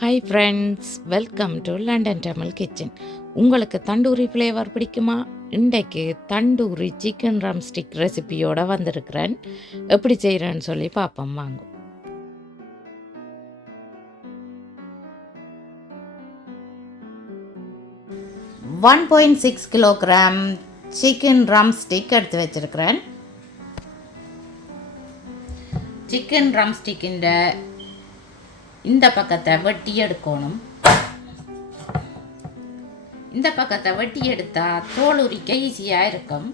Hi friends, welcome to London Tamil kitchen. உங்களுக்கு tandoori flavour பிடிக்குமா? இன்றைக்கு தண்டூரி சிக்கன் ட்ரம்ஸ்டிக் ரெசிபியோடு வந்திருக்கிறேன். எப்படி செய்கிறேன்னு சொல்லி பார்ப்போம் வாங்க. ஒன் 1.6 கிலோகிராம் சிக்கன் ட்ரம்ஸ்டிக் எடுத்து வச்சுருக்கிறேன். சிக்கன் ட்ரம்ஸ்டிக்கின் இந்த பக்கத்தை வெட்டி எடுக்கணும். இந்த பக்கத்தை வெட்டி எடுத்தால் தோல் உரிக்க ஈஸியாக இருக்கும்.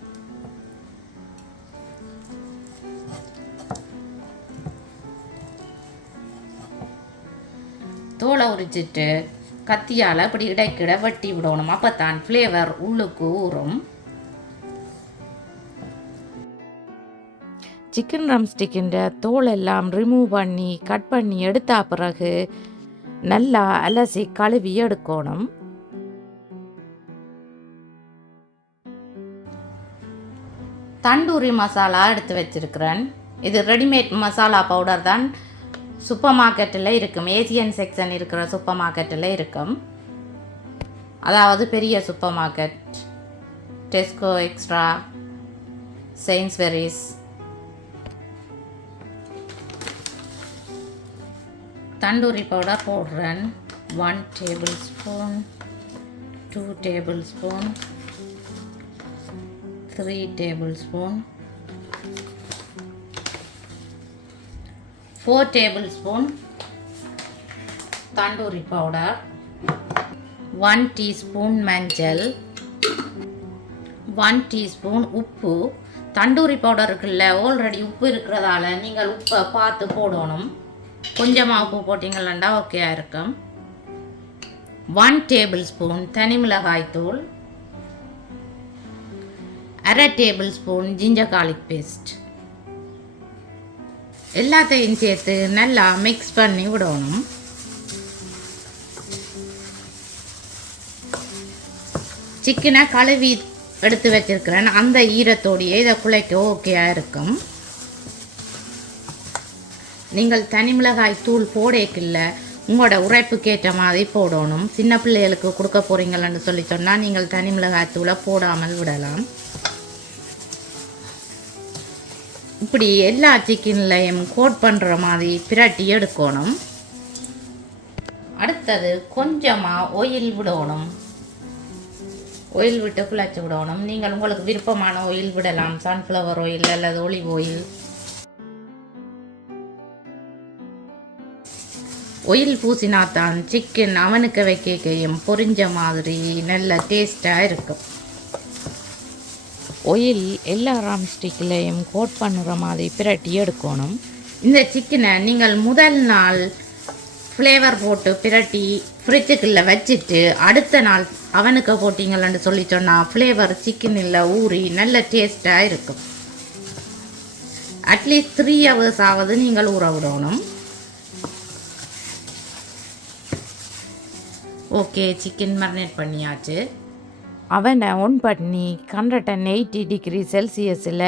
தோலை உரிச்சிட்டு கத்தியால் இப்படி இடைக்கிட வெட்டி விடணும். அப்போ தான் ஃப்ளேவர் உள்ளுக்கு ஊறும். சிக்கன் ட்ரம்ஸ்டிக்கின் தோல் எல்லாம் ரிமூவ் பண்ணி கட் பண்ணி எடுத்த பிறகு நல்லா அலசி கழுவி எடுக்கணும். தண்டூரி மசாலா எடுத்து வச்சிருக்கிறேன். இது ரெடிமேட் மசாலா பவுடர் தான். சூப்பர் மார்க்கெட்டில் இருக்கும், ஏசியன் செக்ஷன் இருக்கிற சூப்பர் மார்க்கெட்டில் இருக்கும். அதாவது பெரிய super market, Tesco, extra, Sainsbury's. Tandoori powder போடுறேன். 1 tablespoon, 2 tablespoon, 3 tablespoon, 4 tablespoon tandoori powder, 1 teaspoon மஞ்சள், 1 டீஸ்பூன் உப்பு. தண்டூரி பவுடருக்குள்ள ஆல்ரெடி உப்பு இருக்கிறதால நீங்கள் உப்பை பார்த்து போடணும். கொஞ்சமாக உப்பு போட்டிங்களா ஓகே இருக்கும். 1 டேபிள்ஸ்பூன் தனி மிளகாய் தூள், 1/2 டேபிள்ஸ்பூன் ஜிஞ்சர் கார்லிக் பேஸ்ட். எல்லாத்தையும் சேர்த்து நல்லா மிக்ஸ் பண்ணி விடணும். சிக்கனை கழுவி எடுத்து வச்சிருக்கிறேன். அந்த ஈரத்தோடையே இதை குழைக்க ஓகேயாக இருக்கும். நீங்கள் தனி மிளகாய் தூள் போடேக்கில்ல, உங்களோட உரைப்புக்கு ஏற்ற மாதிரி போடணும். சின்ன பிள்ளைகளுக்கு கொடுக்க போகிறீங்களன்னு சொல்லி சொன்னால் நீங்கள் தனி மிளகாய் தூளை போடாமல் விடலாம். இப்படி எல்லா சிக்கன்லையும் கோட் பண்ணுற மாதிரி பிரட்டி எடுக்கணும். அடுத்தது கொஞ்சமாக ஆயில் விடணும். ஆயில் விட்டு குழச்சி விடணும். நீங்கள் உங்களுக்கு விருப்பமான ஆயில் விடலாம். சன்ஃப்ளவர் ஆயில் அல்லது ஒலிவ் ஆயில். ஆயில் பூசினாத்தான் சிக்கன் அவனுக்கு வைக்கையும் பொரிஞ்ச மாதிரி நல்ல டேஸ்டாக இருக்கும். ஆயில் எல்லா ட்ரம்ஸ்டிக்லையும் கோட் பண்ணுற மாதிரி பிரட்டி எடுக்கணும். இந்த சிக்கனை நீங்கள் முதல் நாள் ஃப்ளேவர் போட்டு பிரட்டி ஃப்ரிட்ஜுக்குள்ளே வச்சுட்டு அடுத்த நாள் அவனுக்கு போட்டிங்களன்னு சொல்லி சொன்னால் ஃப்ளேவர் சிக்கனில் ஊறி நல்ல டேஸ்டாக இருக்கும். அட்லீஸ்ட் 3 hours ஆவது நீங்கள் ஊற விடணும். ஓகே, சிக்கன் மரினேட் பண்ணியாச்சு. அவனை ஆன் பண்ணி 180 டிகிரி செல்சியஸில்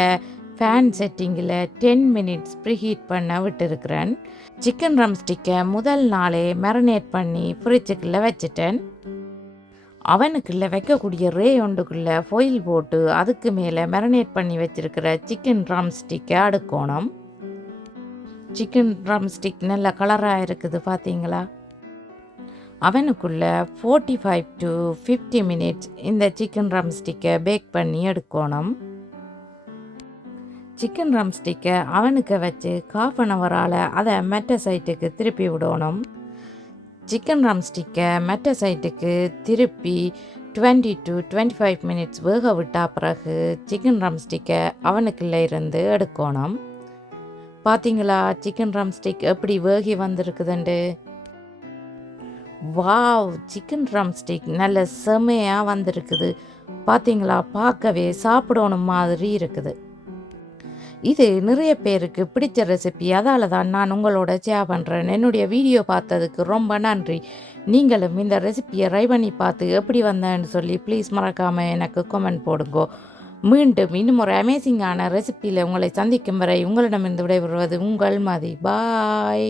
ஃபேன் செட்டிங்கில் 10 minutes ப்ரீஹீட் பண்ண விட்டுருக்கிறேன். சிக்கன் ட்ரம்ஸ்டிக்கை முதல் நாளே மேரினேட் பண்ணி ஃப்ரிட்ஜுக்குள்ளே வச்சுட்டேன். அவனுக்குள்ளே வைக்கக்கூடிய ரே ஒன்றுக்குள்ளே ஃபாயில் போட்டு அதுக்கு மேலே மேரினேட் பண்ணி வச்சுருக்கிற சிக்கன் ட்ரம்ஸ்டிக்கை அடுக்கணும். சிக்கன் ட்ரம்ஸ்டிக் நல்ல கலராக இருக்குது பார்த்தீங்களா? அவனுக்குள்ளே 45 to 50 minutes இந்த சிக்கன் ட்ரம்ஸ்டிக்கை பேக் பண்ணி எடுக்கணும். சிக்கன் ட்ரம்ஸ்டிக்கை அவனுக்கு வச்சு 1/2 hour அதை மெட்ட சைட்டுக்கு திருப்பி விடணும். சிக்கன் ட்ரம்ஸ்டிக்கை மெட்ட சைட்டுக்கு திருப்பி 20 to 25 minutes வேக விட்டா பிறகு சிக்கன் ட்ரம்ஸ்டிக்கை அவனுக்குள்ளே இருந்து எடுக்கணும். பார்த்தீங்களா சிக்கன் ட்ரம்ஸ்டிக் எப்படி வேகி வந்திருக்குதுண்டு? வாவ், சிக்கன் ட்ரம்ஸ்டிக் நல்ல செமையாக வந்திருக்குது பார்த்தீங்களா? பார்க்கவே சாப்பிடணும் மாதிரி இருக்குது. இது நிறைய பேருக்கு பிடிச்ச ரெசிபி. அதால் தான் நான் உங்களோட ஷேர் பண்ணுறேன். என்னுடைய வீடியோ பார்த்ததுக்கு ரொம்ப நன்றி. நீங்களும் இந்த ரெசிபியை ட்ரை பண்ணி பார்த்து எப்படி வந்தேன்னு சொல்லி ப்ளீஸ் மறக்காமல் எனக்கு கமெண்ட் போடுங்கோ. மீண்டும் இன்னும் ஒரு அமேசிங்கான ரெசிபியில் உங்களை சந்திக்கும் வரை உங்களிடமிருந்து விடைபெறுவது உங்கள் மதி. பாய்.